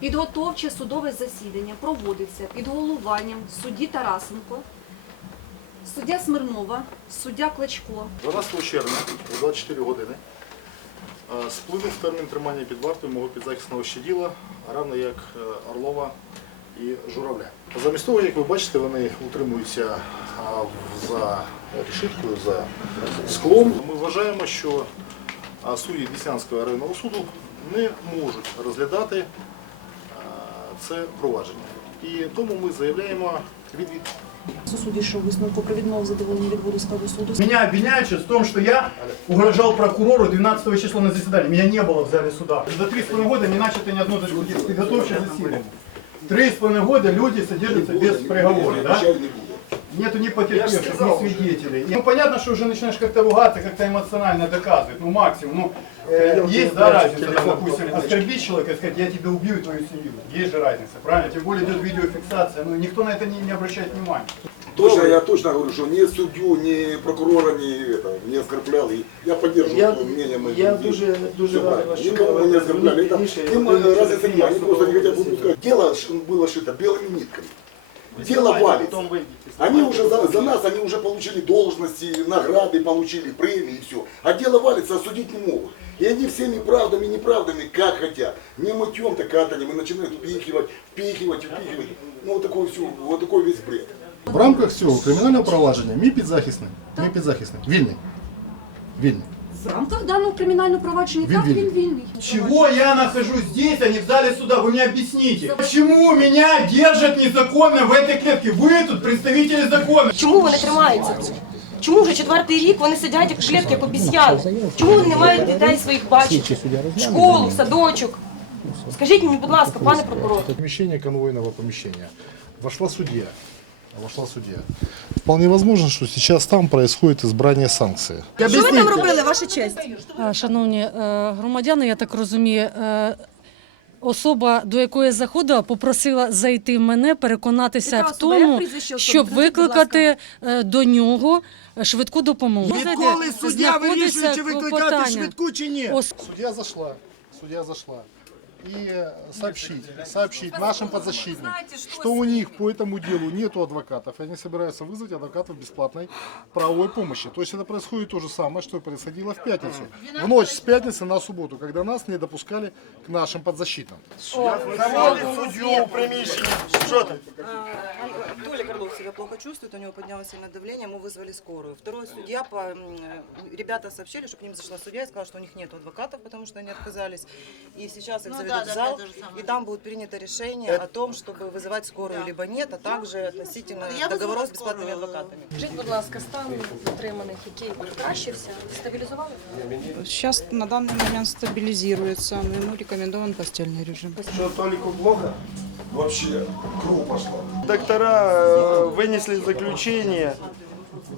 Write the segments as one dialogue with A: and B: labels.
A: Підготовче судове засідання проводиться під головуванням судді Тарасенко, суддя Смирнова, суддя Кличко,
B: 12 червня о 24 години е, сплинув термін тримання під вартою мого підзахисного щаділа, равно як е, Орлова і Журавля. Замість того, як ви бачите, вони утримуються за решіткою, за склом. Ми вважаємо, що судді Деснянського районного суду не можуть розглядати це провадження. І тому ми заявляємо відвід.
C: суд дійшов висновку про відмову задоволення відводу складу суду.
D: Меня обвиняют сейчас в том, что я угрожал прокурору 12 числа на заседании. Меня не было в зале суда. За три с половиной года не начато ни одно подготовчее заседание. Три с половиной года люди содержатся без приговора, да? Нету ни потерпевших, ни свидетелей. И, ну, понятно, что уже начинаешь как-то ругаться, как-то эмоционально доказывать, ну, максимум. Ну, э, есть, да, разница, там, допустим, оскорбить человека и сказать, я тебя убью и твою семью. Есть же разница, правильно? Тем более идет видеофиксация, ну, никто на это не, не обращает внимания.
E: Точно, я точно говорю, что ни судью, ни прокурора не, это, не оскорблял. И я поддерживаю
F: Я,
E: твое мнение моих
F: я
E: людей.
F: дуже, дуже радий що
E: Никого не оскорбляли. Это,
F: Раніше
E: им э, разницы нет, они просто не хотят выпускать. Дело было шито белыми нитками Дело валится. Они уже за, за нас, они уже получили должности, награды получили, премии и все. А дело валится, осудить не могут. И они всеми правдами и неправдами, как хотят. Не мытьем, так катанием, и начинают впихивать, впихивать, впихивать. Ну, вот такой, все, вот такой весь бред.
B: В рамках цього кримінального провадження мій підзахисний, мій підзахисний, вільний. Вільний.
A: В рамках даного кримінального провадження
B: Він
A: так
B: вільний.
A: він вільний.
D: Чего я нахожусь здесь, а не в зале суда? Вы мне объясните. Почему меня держат незаконно в этой клетке? Вы тут представители закона.
G: Чому вони тримаються тут? Чому вже четвертий рік вони сидять як в клітки, як обіцяни? Чому вони не мають дітей своїх бачити? В школу, в садочок? Скажіть мені, будь ласка, пане прокурор.
B: Помещение конвойного помещения. Вошла судья. Вошла судья. Вполне возможно, что сейчас там происходит избрание санкции.
G: Що ви там робили, ваша честь?
H: Шановні е, громадяни, я так розумію, е, особа, до якої заходила, попросила зайти мене, переконатися
G: Яка
H: в тому, щоб викликати е, до нього швидку допомогу.
F: Відколи суддя вирішує, чи викликати швидку чи ні?
H: Ос-
B: Судья зашла. Судья зашла. И сообщить, сообщить нашим подзащитным, что у них по этому делу нету адвокатов, и они собираются вызвать адвокатов бесплатной правовой помощи. То есть это происходит то же самое, что и происходило в пятницу. В ночь с пятницы на субботу, когда нас не допускали к нашим подзащитным.
F: суддю у приміщенні. Що там?
I: Толя Горлов себя плохо чувствует, у него поднялось сильное давление, мы вызвали скорую. Второй судья, по, м, э, ребята сообщили, что к ним зашла судья и сказала, что у них нет адвокатов, потому что они отказались. И сейчас их заведут в зал, и там будет принято решение о том, чтобы вызывать скорую либо нет, а также относительно договоров с бесплатными адвокатами.
G: Скажіть, будь ласка, стан затриманих, який покращився, стабілізували?
J: Сейчас на данный момент стабилизируется, но ему рекомендован постельный режим.
F: Що Толіку плохо?
E: Вообще, кровь пошла.
F: Доктора э, вынесли заключение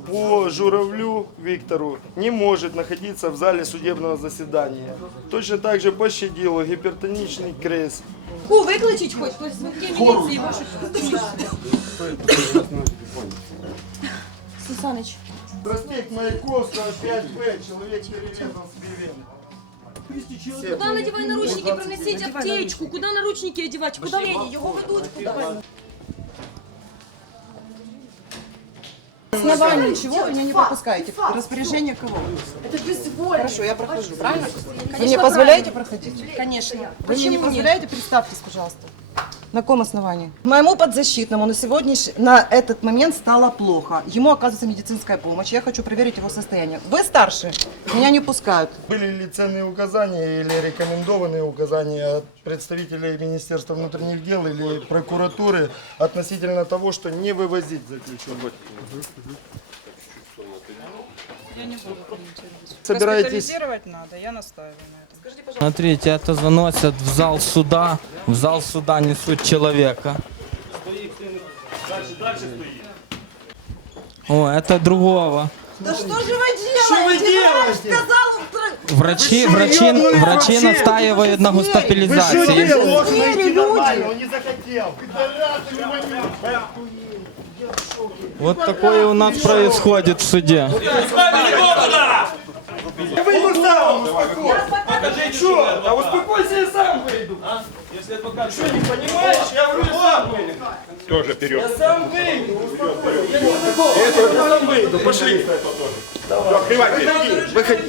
F: по Журавлю Виктору не может находиться в зале судебного заседания. Точно так же по Щадилу гипертоничный крест.
G: Ку, викличіть хоч, хтось швидкі міліції, вашу Сусанич.
F: Проспект Маяковского, 5Б, человек перерезан с бивен.
G: Куда надевай наручники, пронесіть аптечку, куда наручники одевать, куда лені, його ведуть, куди?
I: Основание чего вы меня не пропускаете? Распоряжение кого?
G: Это безвольно.
I: Хорошо, я прохожу, правильно? Вы мне позволяете проходить?
G: Конечно.
I: Вы мне не позволяете? Представьтесь, пожалуйста. На каком основании? Моему подзащитному на сегодняшний, на этот момент стало плохо. Ему оказывается медицинская помощь. Я хочу проверить его состояние. Вы старше, меня не пускают.
F: Были ли ценные указания или рекомендованные указания от представителей Министерства внутренних дел или прокуратуры относительно того, что не вывозить заключенных?
J: Я не буду комментировать.
F: Собираетесь
J: Госпитализировать надо, я настаиваю на этом.
K: Смотрите, это заносят в зал суда. В зал суда несут человека. О, это другого.
I: Да что же вы делаете? Что вы делаете?
K: Врачи, врачи, врачи настаивают на госпитализации.
F: Он не захотел.
K: Вот такое у нас происходит в суде.
F: Я выйду сам, успокойся. Покажи, что? Да успокойся, я сам выйду. Что, не понимаешь? Я говорю, я сам выйду.
L: Тоже вперед.
F: Я сам выйду, успокойся. Я не могу. Я сам выйду, пошли.
L: Открывайте.
F: Выходи, выходи.